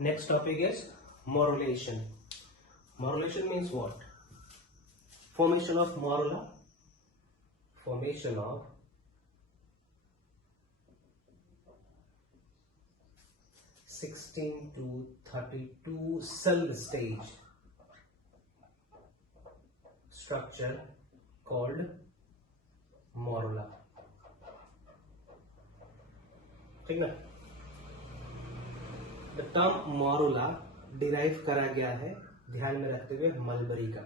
Next topic is morulation. Morulation means what? Formation of morula. Formation of (16 to 32) cell stage structure called morula. ठीक ना? The term morula derive करा गया है ध्यान में रखते हुए मलबरी का।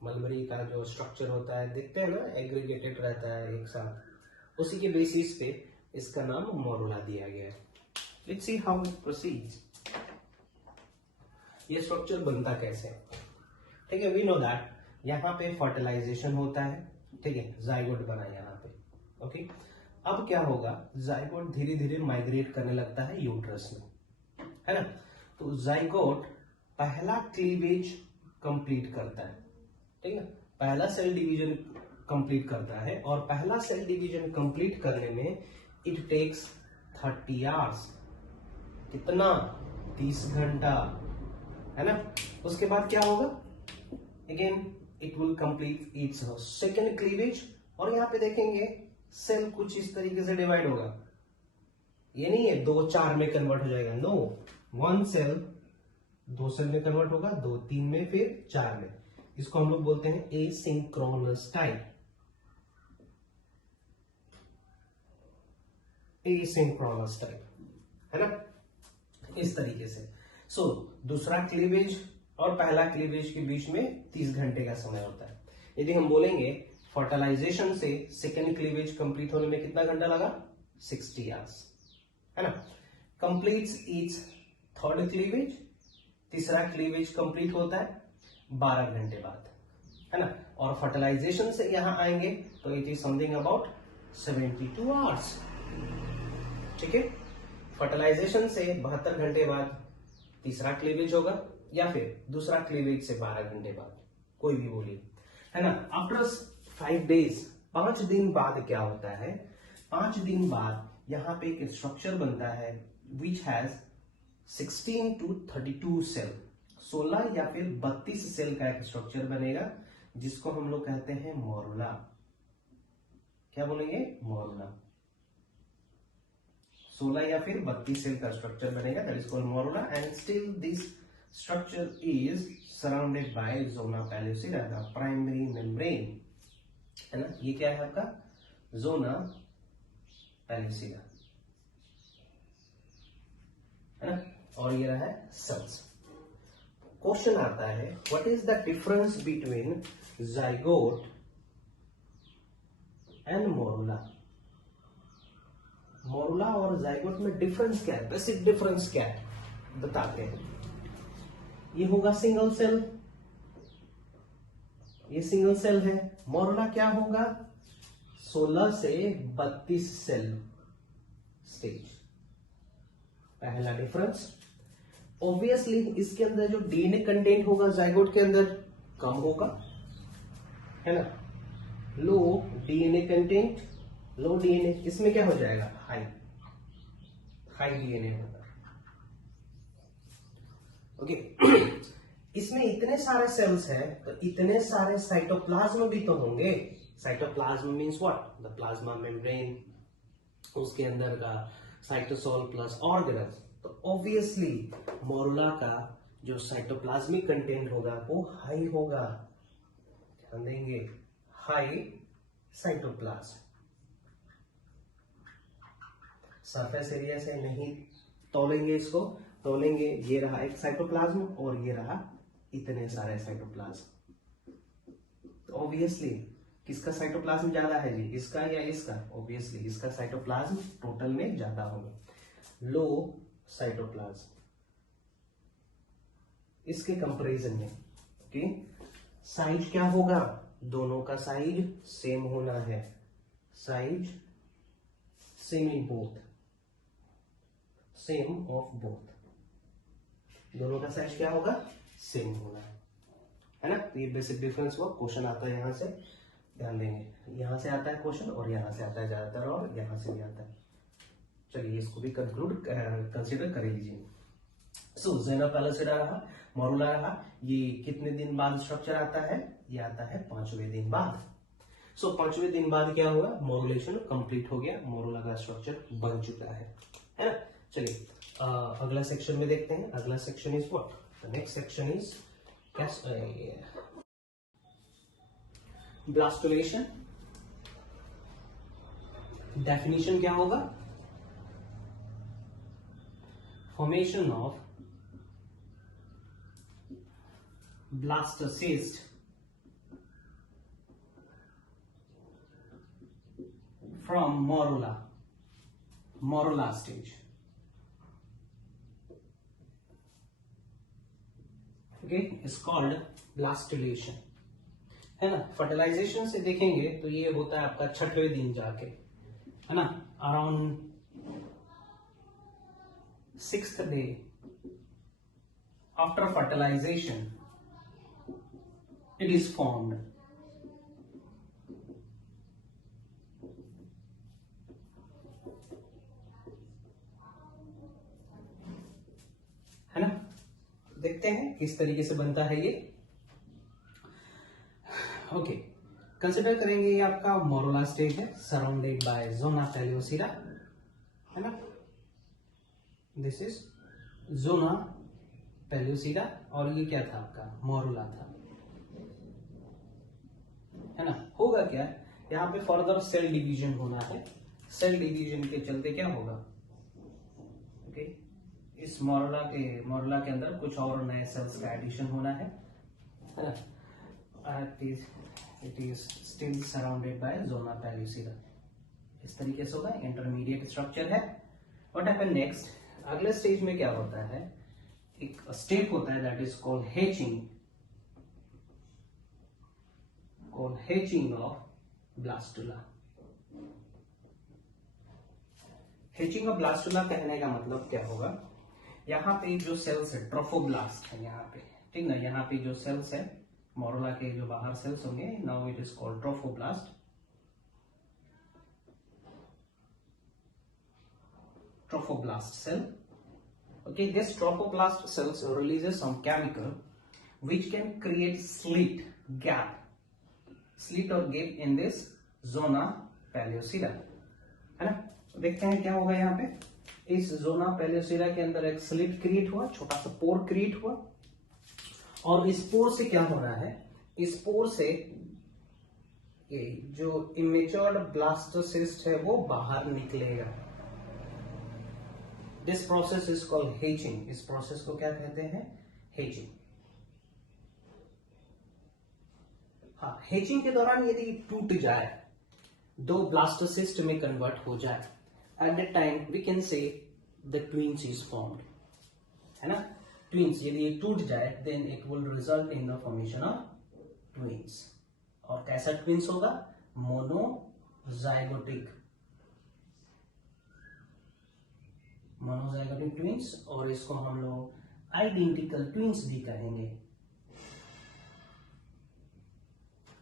मलबरी का जो स्ट्रक्चर होता है देखते हैं ना, एग्रीगेटेड रहता है एक साथ, उसी के बेसिस पे इसका नाम मोरुला दिया गया है। Let's see how it proceeds. ये स्ट्रक्चर बनता कैसे, ठीक है। वी नो दैट यहाँ पे फर्टिलाइजेशन होता है, ठीक है, जाइगोट बना यहाँ पे, ओके। अब क्या होगा, जाइगोट धीरे धीरे माइग्रेट करने लगता है यूट्रस में, है ना। तो जाइगोट पहला क्लीवेज कंप्लीट करता है, ठीक है, पहला सेल डिवीजन कंप्लीट करता है, और पहला सेल डिवीजन कंप्लीट करने में इट टेक्स 30 आवर्स। कितना? 30 घंटा, है ना। उसके बाद क्या होगा, again it will complete it's second cleavage, और यहाँ पे देखेंगे सेल कुछ इस तरीके से डिवाइड होगा। ये नहीं है 2-4 में कन्वर्ट हो जाएगा, नो, 1 सेल 2 सेल में कन्वर्ट होगा, 2 3 में, फिर 4 में। इसको हम लोग बोलते हैं एसिंक्रोनस टाइप। एसिंक्रोनस टाइप, है ना, इस तरीके से। सो दूसरा क्लीवेज और पहला क्लीवेज के बीच में 30 घंटे का समय होता है। यदि हम बोलेंगे फर्टिलाइजेशन से सेकेंड क्लीवेज कंप्लीट होने में कितना घंटा लगा, 60 आवर्स, है ना। कंप्लीट्स इट्स थर्ड क्लीवेज, तीसरा क्लीवेज कंप्लीट होता है 12 घंटे बाद, है ना। और फर्टिलाइजेशन से यहां आएंगे तो it is something about 72 hours, ठीक है। फर्टिलाइजेशन से 72 घंटे बाद तीसरा क्लीवेज होगा, या फिर दूसरा क्लीवेज से 12 घंटे बाद, कोई भी बोलिए, है ना। आफ्टर 5 डेज, 5 दिन बाद क्या होता है, 5 दिन बाद यहां पे एक स्ट्रक्चर बनता है विच हैज 16 to 32 सेल, 16 या फिर 32 सेल का एक स्ट्रक्चर बनेगा, जिसको हम लोग कहते हैं मोरुला। क्या बोलेंगे, मोरुला। 16 या फिर 32 सेल का स्ट्रक्चर बनेगा, that is called morula, and still this structure is surrounded by zona pellucida, the primary membrane, है ना। ये क्या है आपका, जोना पेलुसिडा, है ना। और ये रहा है सेल्स। क्वेश्चन आता है, what is the difference between zygote and morula. Morula और जाइगोट में डिफरेंस क्या है, बेसिक डिफरेंस क्या है, बताते हैं। ये होगा सिंगल सेल, ये सिंगल सेल है। मोरुला क्या होगा, 16 से 32 सेल स्टेज। पहला डिफरेंस, ऑब्वियसली इसके अंदर जो डीएनए कंटेंट होगा जाइगोट के अंदर कम होगा, है ना। लो डीएनए कंटेंट, लो डीएनए, इसमें क्या हो जाएगा, हाई, हाई डीएनए होगा, ओके। इसमें इतने सारे सेल्स हैं तो इतने सारे साइटोप्लाज्म भी तो होंगे। Cytoplasm means what, the plasma membrane, उसके अंदर का साइटोसोल प्लस ऑर्गेनल्स। तो ऑब्वियसली मोरुला का जो साइटोप्लाज्मिक कंटेंट होगा वो हाई होगा, ध्यान देंगे, हाई साइटोप्लाज्म। सरफेस एरिया से नहीं तोलेंगे, इसको तोलेंगे, ये रहा एक साइटोप्लाज्म और ये रहा इतने सारे साइटोप्लाज्म। तो ऑब्वियसली किसका साइटोप्लाज्म ज्यादा है जी, इसका या इसका, ऑब्वियसली इसका साइटोप्लाज्म टोटल में ज्यादा होगा, लो साइटोप्लाज्म इसके कंपैरिजन में, ओके। साइज क्या होगा, दोनों का साइज सेम होना है, size same in both, same of both, दोनों का साइज क्या होगा, सेम होना है ना। तो ये बेसिक डिफरेंस हुआ। क्वेश्चन आता है यहां से, ध्यान देंगे, यहां से आता है क्वेश्चन और यहां से आता है ज्यादातर, और यहां से भी आता है। चलिए इसको भी कंक्लूड कंसीडर कर लीजिए। सो ज़ोना पेलोसिडा रहा, मोरुला रहा। ये कितने दिन बाद स्ट्रक्चर आता है? ये आता है 5वें दिन बाद। सो 5वें दिन बाद क्या हुआ? मोरुलेशन कंप्लीट हो गया, मोरुला का स्ट्रक्चर बन चुका है ना। चलिए अगला सेक्शन में देखते हैं। अगला section is what? The next section is blastulation. Definition क्या होगा? Formation of blastocyst from morula stage. Okay, is called blastulation, है ना। फर्टिलाइजेशन से देखेंगे तो ये होता है आपका 6वें दिन जाके, है ना, around 6th day after fertilization it is formed. है ना। देखते हैं किस तरीके से बनता है ये। ओके, कंसिडर करेंगे ये आपका मोरुला स्टेज है, सराउंडेड बाय ज़ोना पेलोसिडा, है ना। दिस इज ज़ोना पेलोसिडा और ये क्या था आपका? मोरुला था, है ना। होगा क्या? यहाँ पे फर्दर सेल डिवीजन होना है। सेल डिवीजन के चलते क्या होगा? ओके, इस मोरुला के अंदर कुछ और नए सेल्स का एडिशन होना है ना। It is still surrounded by zona pellucida. इस तरीके से होगा, इंटरमीडिएट स्ट्रक्चर है। What happen next? अगले स्टेज में क्या होता है? एक स्टेप होता है that is called hatching of blastula. hatching of blastula कहने का मतलब क्या होगा? यहाँ पे जो सेल्स है ट्रोफोब्लास्ट है यहाँ पे, ठीक ना। यहाँ पे जो सेल्स है मोरुला के जो बाहर सेल्स होंगे, now it is called trophoblast. Trophoblast cell, okay, this trophoblast cells releases some chemical which can create slit or gap in this zona pellucida, है ना। देखते हैं क्या होगा यहाँ पे। इस जोना पेलोसिडा के अंदर एक स्लिट क्रिएट हुआ, छोटा सा पोर क्रिएट हुआ, और इस पोर से क्या हो रहा है? इस पोर से ये जो इमेच्योर्ड ब्लास्टोसिस्ट है वो बाहर निकलेगा। This process is called hatching. इस प्रोसेस को क्या कहते हैं? हेचिंग। हाँ, हेचिंग के दौरान यदि टूट जाए, दो ब्लास्टोसिस्ट में कन्वर्ट हो जाए, at that time we can say the twins is formed, है ना। ट्विंस यदि ये टूट जाए then it will result in the formation of twins. और कैसा ट्विंस होगा? मोनोजाइगोटिक ट्विंस, और इसको हम लोग आइडेंटिकल ट्विंस भी कहेंगे।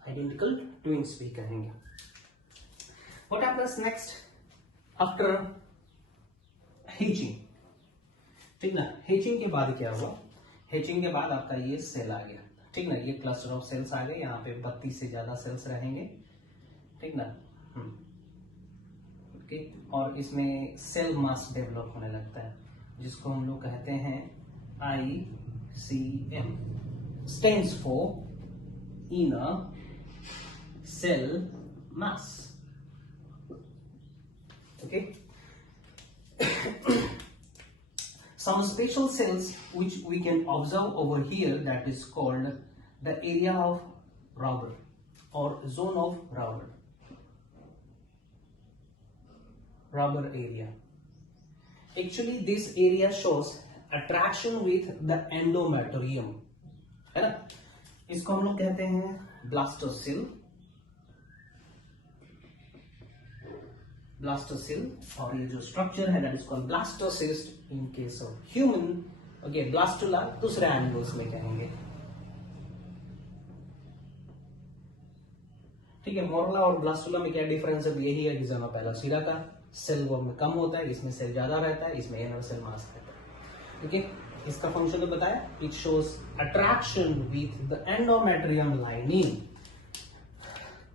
आइडेंटिकल ट्विंस भी कहेंगे। What happens next after hatching? ठीक ना। हेचिंग के बाद क्या हुआ? हेचिंग के बाद आपका ये सेल आ गया, ठीक ना। ये क्लस्टर ऑफ सेल्स आ गए, यहाँ पे 32 से ज्यादा सेल्स रहेंगे, ठीक ना। ओके, और इसमें सेल मास डेवलप होने लगता है, जिसको हम लोग कहते हैं ICM, stands for inner cell mass. Okay. Some special cells which we can observe over here, that is called the area of Raber or zone of Raber. Raber area. Actually, this area shows attraction with the endometrium, है ना। इसको हम लोग कहते हैं blastocoel. और ये जो स्ट्रक्चर है that is called blastocyst in case of human. Okay, blastula दूसरे एनिमल्स में कहेंगे, ठीक है। मोरुला और ब्लास्टुला में क्या डिफरेंस है? यही है कि ज़ोना पेलोसिडा का सेल वो में कम होता है, इसमें सेल ज्यादा रहता है, इसमें इनर सेल मास रहता है। ओके, इसका फंक्शन तो बताया, it shows attraction with the endometrium lining.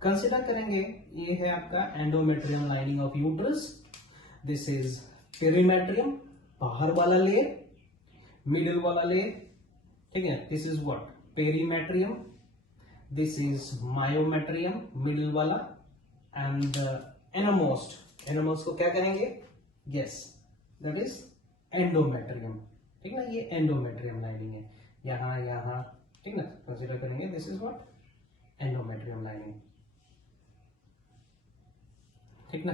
Consider करेंगे, ये है आपका endometrium lining of uterus. This is perimetrium, बाहर वाला लेयर, मिडिल वाला लेयर, ठीक है। This is what, perimetrium, this is myometrium, middle वाला, एंड एनामोस्ट, एनामोस्ट को क्या कहेंगे, यस दैट इज एंडोमेट्रियम, ठीक है। ये एंडोमेट्रियम लाइनिंग है, यहां यहां, ठीक ना, कंसिडर करेंगे, this is what endometrium lining, ठीक ना।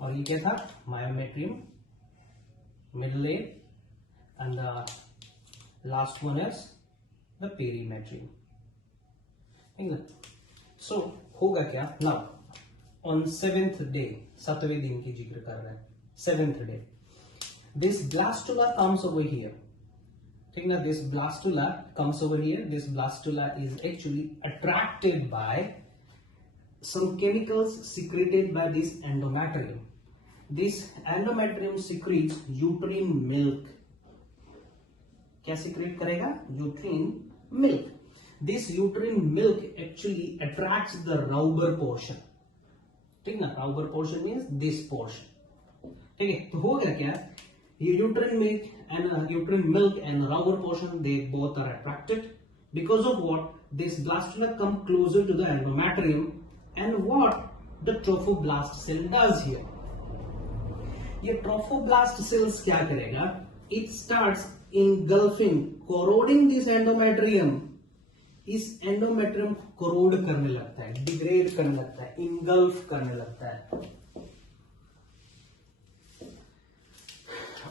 और ये क्या था, myometrium, middle layer, and the last one is the perimetrium, ठीक ना। सो होगा क्या, नाउ ऑन 7th डे, 7वें दिन की जिक्र कर रहे हैं, 7th day, this blastula comes over here, ठीक ना। this blastula comes over here, this blastula is actually attracted by some chemicals secreted by this endometrium. This endometrium secretes uterine milk, क्या secrete करेगा, uterine milk. This uterine milk actually attracts the Rauber portion, ठीक ना। Rauber portion means this portion, ठीक है। तो होगा क्या, ये uterine milk and Rauber portion, they both are attracted. Because of what, this blastula come closer to the endometrium, and what the trophoblast cell does here, ये trophoblast cells क्या करेगा, it starts engulfing, corroding this endometrium, इस endometrium corrode करने लगता है, degrade करने लगता है, इंगल्फ करने लगता है,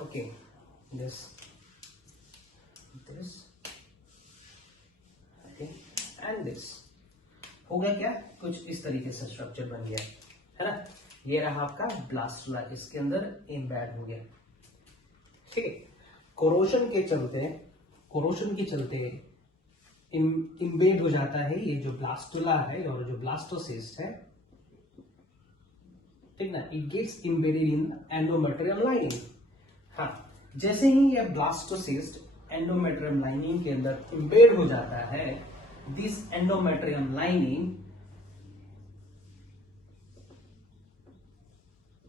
okay. this okay, and this हो गया क्या, कुछ इस तरीके से स्ट्रक्चर बन गया है ना। ये रहा आपका ब्लास्टुला, इसके अंदर एम्बेड हो गया, ठीक है। कोरोशन के चलते इम्बेड हो जाता है ये जो ब्लास्टुला है और जो ब्लास्टोसिस्ट है, ठीक ना, it gets embedded in endometrium lining. हाँ, जैसे ही ये ब्लास्टोसिस्ट एंडोमेट्रियम लाइनिंग के अंदर इम्बेड हो जाता है, दिस एंडोमेट्रियम लाइनिंग,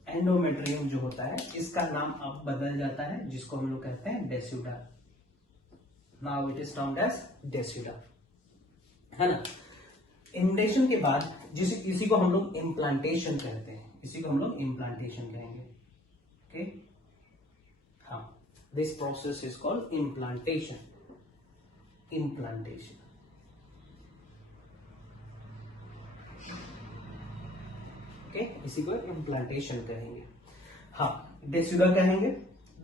एंडोमेट्रियम जो होता है इसका नाम अब बदल जाता है, जिसको हम लोग कहते हैं decidua. Now it is termed as decidua, है ना। इंडेशन के बाद इसी को हम लोग इम्प्लांटेशन कहते हैं, इसी को हम लोग इम्प्लांटेशन कहेंगे, ओके। हाँ, this process is called implantation, okay, इसी को इम्प्लांटेशन कहेंगे। हाँ, डेस्यूडा कहेंगे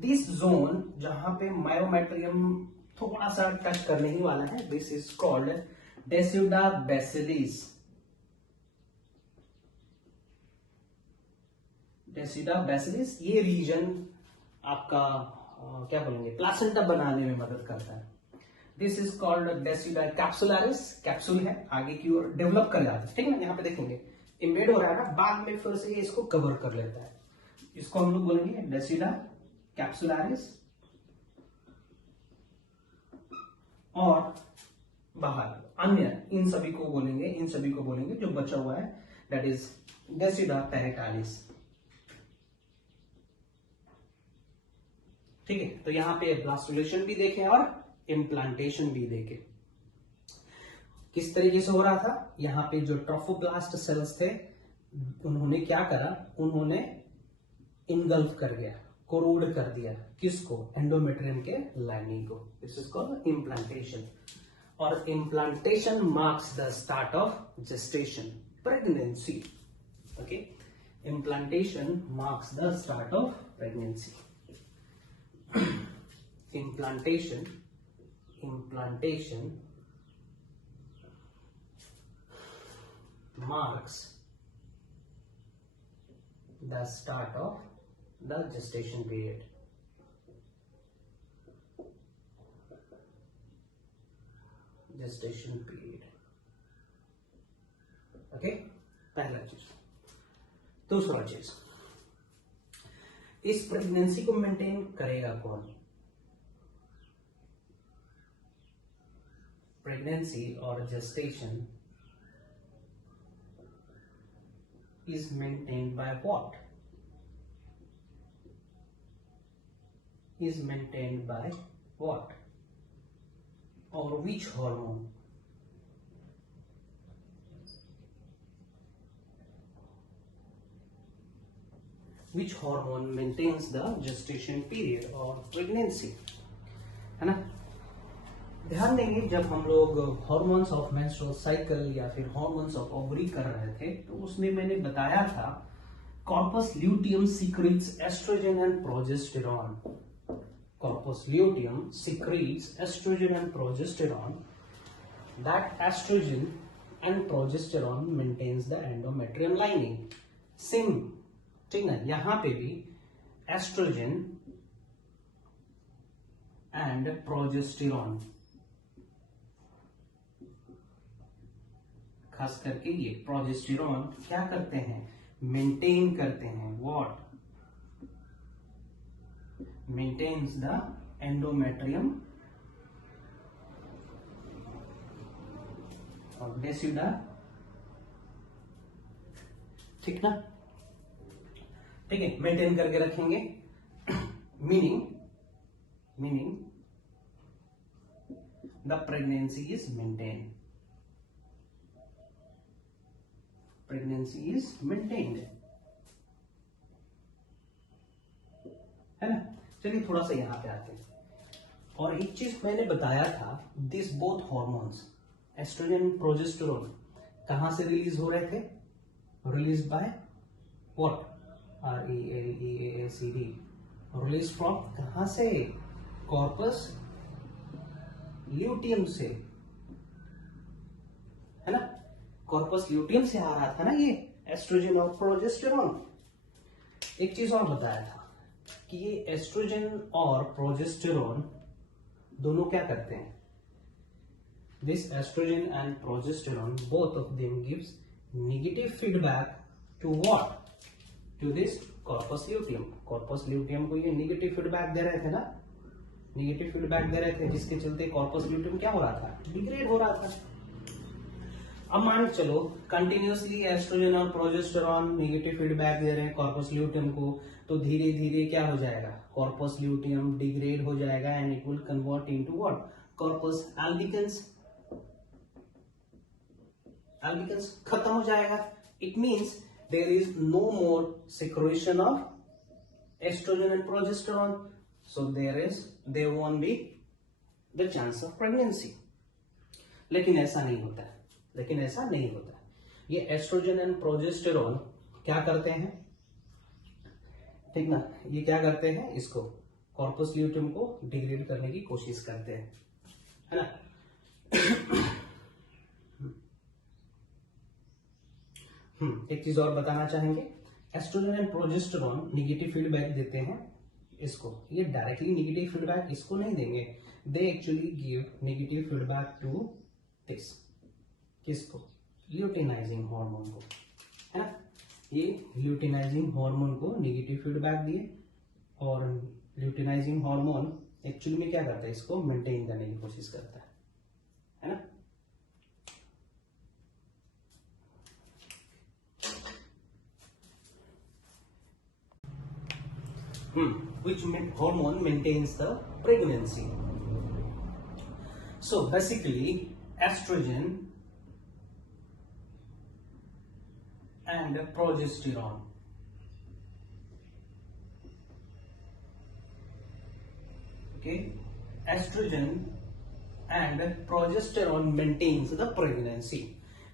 दिस जोन जहां पे मायोमेट्रियम थोड़ा सा टच करने ही वाला है, दिस इज कॉल्ड डेस्यूडा बेसिलिस। डेस्यूडा बेसिलिस, ये रीजन आपका क्या बोलेंगे, प्लासेंटा बनाने में मदद करता है। दिस इज कॉल्ड डेस्यूडा कैप्सुलारिस, कैप्सूल है, आगे की ओर डेवलप कर जाता है, ठीक है। यहाँ पे देखेंगे इम्बेड हो रहा है ना, बाद में फिर से ये इसको कवर कर लेता है, इसको हम लोग बोलेंगे डेस्यूडा कैप्सुलारिस। और बाहर अन्य इन सभी को बोलेंगे जो बचा हुआ है, दैट इज डेस्यूडा पैरेटालिस, ठीक है। तो यहां पे ब्लास्टुलेशन भी देखे और इम्प्लांटेशन भी देखे, किस तरीके से हो रहा था। यहां पे जो ट्रोफोब्लास्ट सेल्स थे, उन्होंने क्या करा, उन्होंने इनगल्फ कर गया, कोरोड कर दिया, किसको, एंडोमेट्रियम के लाइनिंग को। This is called implantation. और implantation marks the start of gestation, pregnancy, okay. Implantation marks the start of pregnancy. implantation marks the start of the gestation period. Okay, पहला चीज। दूसरा चीज, इस प्रेगनेंसी को मेंटेन करेगा कौन, प्रेगनेंसी और gestation is maintained by what? Is maintained by what? Or which hormone? Which hormone maintains the gestation period or pregnancy? है ना? ध्यान देंगे जब हम लोग हॉर्मोन्स ऑफ मेंस्ट्रुअल साइकिल या फिर हॉर्मोन्स ऑफ ओवरी कर रहे थे तो उसमें मैंने बताया था corpus luteum secretes estrogen and progesterone. Corpus luteum secretes estrogen and progesterone. That estrogen and progesterone maintains the endometrium lining. Same ठीक है, यहां पे भी एस्ट्रोजन एंड प्रोजेस्टेरॉन, खास करके ये प्रोजेस्टेरॉन क्या करते हैं, मेंटेन करते हैं. व्हाट? मेंटेन्स द एंडोमेट्रियम और डेसिडा. ठीक ना? ठीक है, मेंटेन करके रखेंगे. Meaning the pregnancy is maintain. Pregnancy is maintained. है ना? चलिए थोड़ा सा यहां पे आते हैं. और एक चीज मैंने बताया था, this both hormones estrogen progesterone कहां से रिलीज हो रहे थे? Release by what? RELEACD. Release from कहां से? कॉर्पस ल्यूटियम से. है ना? कॉर्पस ल्यूटियम से आ रहा था ना ये एस्ट्रोजन और प्रोजेस्टेरॉन. एक चीज और बताया था कि ये एस्ट्रोजन और प्रोजेस्टेरॉन दोनों क्या करते हैं? This estrogen and progesterone both of them gives negative feedback to what? To this corpus luteum. Corpus luteum को ये नेगेटिव फीडबैक दे रहे थे ना, नेगेटिव फीडबैक दे रहे थे, जिसके चलते कॉर्पस ल्यूटियम क्या हो रहा था? डिग्रेड हो रहा था. अब मान चलो कंटिन्यूअसली एस्ट्रोजन और प्रोजेस्टेरॉन नेगेटिव फीडबैक दे रहे हैं कॉर्पस ल्यूटियम को, तो धीरे धीरे क्या हो जाएगा? कॉर्पस ल्यूटियम डिग्रेड हो जाएगा and it will convert into what? Corpus albicans. Albicans खत्म हो जाएगा. It means there is no more secretion of estrogen and progesterone, so there won't be the chance of pregnancy. लेकिन ऐसा नहीं होता है. ये एस्ट्रोजन एंड प्रोजेस्टेरॉन क्या करते हैं? ठीक ना? ये क्या करते हैं? इसको कॉर्पस ल्यूटियम को डिग्रेड करने की कोशिश करते हैं. है ना? एक चीज और बताना चाहेंगे. Estrogen and progesterone negative feedback देते हैं इसको. ये डायरेक्टली नेगेटिव फीडबैक इसको नहीं देंगे. They actually give negative feedback to this. किसको? ल्यूटिनाइजिंग हार्मोन को. है ना? ये ल्यूटिनाइजिंग हार्मोन को नेगेटिव फीडबैक दिए और ल्यूटिनाइजिंग हार्मोन एक्चुअली में क्या करता है? इसको मेंटेन करने की कोशिश करता है ना? Which hormone maintains the pregnancy? So basically estrogen and progesterone. Okay, estrogen and progesterone maintains the pregnancy.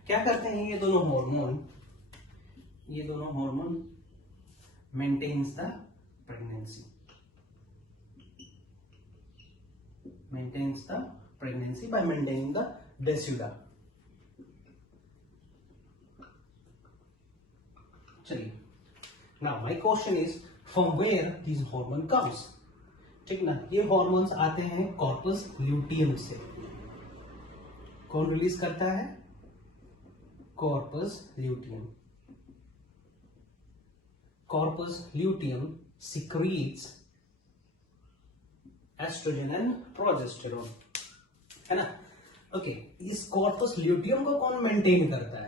क्या करते हैं ये दोनों हार्मोन? ये दोनों hormone maintains the pregnancy. Maintains the pregnancy by maintaining the deciduum. चलिए, now my question is from where these hormone comes? ठीक ना? ये हॉर्मोन्स आते हैं कॉर्पस ल्यूटियम से. कौन रिलीज करता है? Corpus luteum. Corpus luteum secretes estrogen and progesterone. है ना? ओके, इस कॉर्पस ल्यूटियम को कौन मेंटेन करता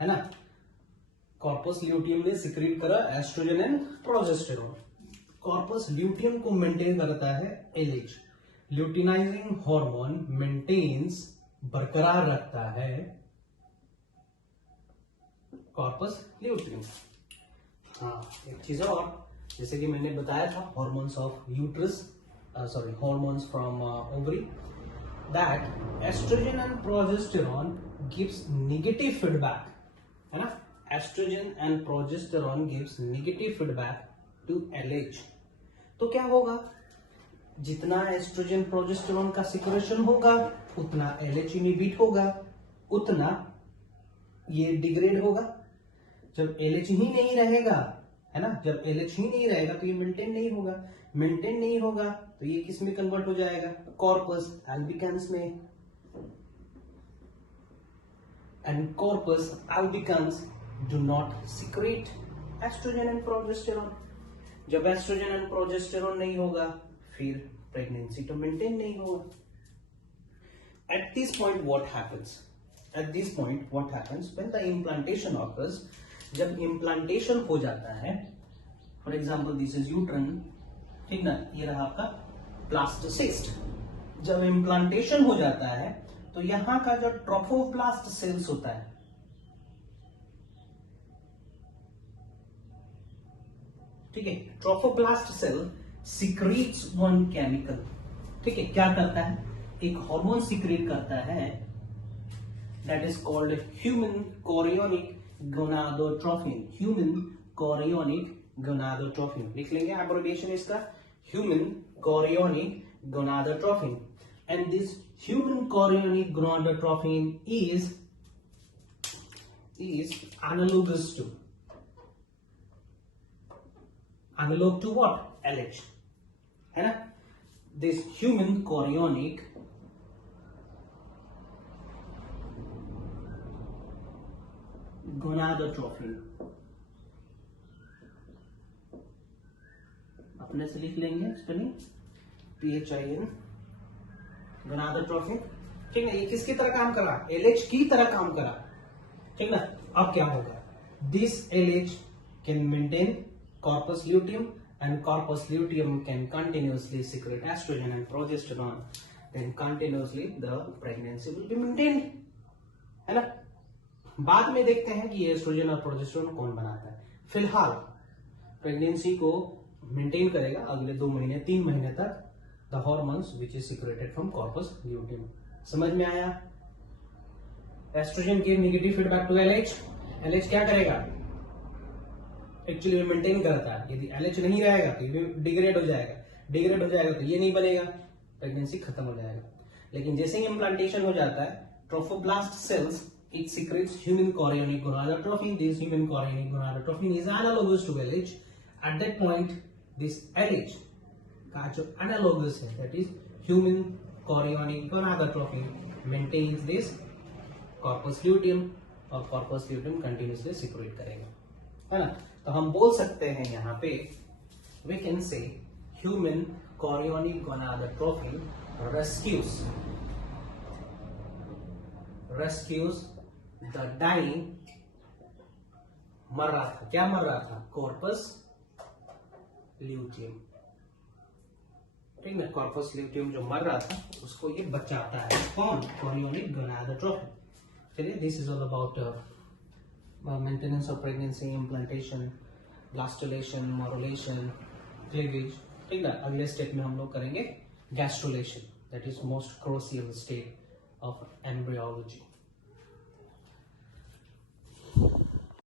है ना? कॉर्पस ल्यूटियम ने सिक्रीट करा estrogen and progesterone. Corpus luteum को मेंटेन करता है एलएच, ल्यूटिनाइजिंग हार्मोन मेंटेन्स, बरकरार रखता है कॉर्पस ल्यूटियम। हाँ, एक चीज और, जैसे कि मैंने बताया था hormones of uterus, hormones from ovary, that estrogen and progesterone gives negative feedback, है ना? Estrogen and progesterone gives negative feedback to LH. तो क्या होगा, जितना एस्ट्रोजन प्रोजेस्टेरोन का सिक्रेशन होगा उतना एलएच इनहिबिट होगा, उतना ये डिग्रेड होगा। जब एलएच ही नहीं रहेगा, है ना, जब एलएच ही नहीं रहेगा तो ये मेंटेन नहीं होगा, मेंटेन नहीं होगा तो ये किस में कन्वर्ट हो जाएगा? कॉर्पस एल्बिकन्स में। And corpus albicans do not secrete estrogen and progesterone. जब एस्ट्रोजन एंड प्रोजेस्टेरोन नहीं होगा फिर प्रेगनेंसी तो मेंटेन नहीं होगा। At this point what happens? At this point, what happens when the implantation occurs? जब implantation हो जाता है, for example, this is uterine, ठीक ना, ये रहा आपका blastocyst। जब implantation हो जाता है तो यहां का जो ट्रोफोब्लास्ट सेल्स होता है, ठीक है, trophoblast cell secretes one chemical, ठीक है, क्या करता है? एक हार्मोन सिक्रीट करता है, that is called human chorionic gonadotrophin। human chorionic gonadotrophin लिख लेंगे एब्रिविएशन इसका, human chorionic gonadotrophin। and this human chorionic gonadotrophin is analogous to what? LH, है ना? this human chorionic gonadotrophin, अपने से लिख लेंगे स्पेलिंग, PHIN, gonadotrophin, ठीक है। ये किसकी तरह काम करा? LH की तरह काम करा, ठीक ना। अब क्या होगा? This LH can maintain corpus luteum and corpus luteum can continuously secrete estrogen and progesterone, then continuously the pregnancy will be maintained, है ना। बाद में देखते हैं कि ये एस्ट्रोजन और प्रोजेस्टेरोन कौन बनाता है। फिलहाल प्रेगनेंसी को मेंटेन करेगा अगले 2 महीने 3 महीने तक the hormones which is secreted from corpus luteum. समझ में आया? Estrogen give negative feedback to LH. LH क्या करेगा? एक्चुअली मेंटेन करता है। यदि एलएच नहीं रहेगा तो ये डिग्रेड हो जाएगा, डिग्रेड हो जाएगा तो ये नहीं बनेगा, प्रेगनेंसी खत्म हो जाएगा। लेकिन जैसे ही इम्प्लांटेशन हो जाता है, trophoblast sales it secretes human chorionic gonadotrophin. This human chorionic gonadotrophin is analogous to LH. At that point, this LH का जो analogous है, that is human chorionic gonadotrophin, maintains this corpus luteum और corpus luteum continuously secrete करेगा, है ना। तो हम बोल सकते हैं यहाँ पे we can say human chorionic gonadotrophin rescues the dying, मर रहा था, क्या मर रहा था? कॉर्पस ल्यूटियम, ठीक ना। कॉर्पस ल्यूटियम जो मर रहा था उसको ये बचाता है, कौन? Chorionic gonadotrophin. चलिए, this is all about maintenance of pregnancy, implantation, blastulation, morulation, cleavage, ठीक ना। अगले स्टेप में हम लोग करेंगे gastrulation, that is most crucial step of embryology.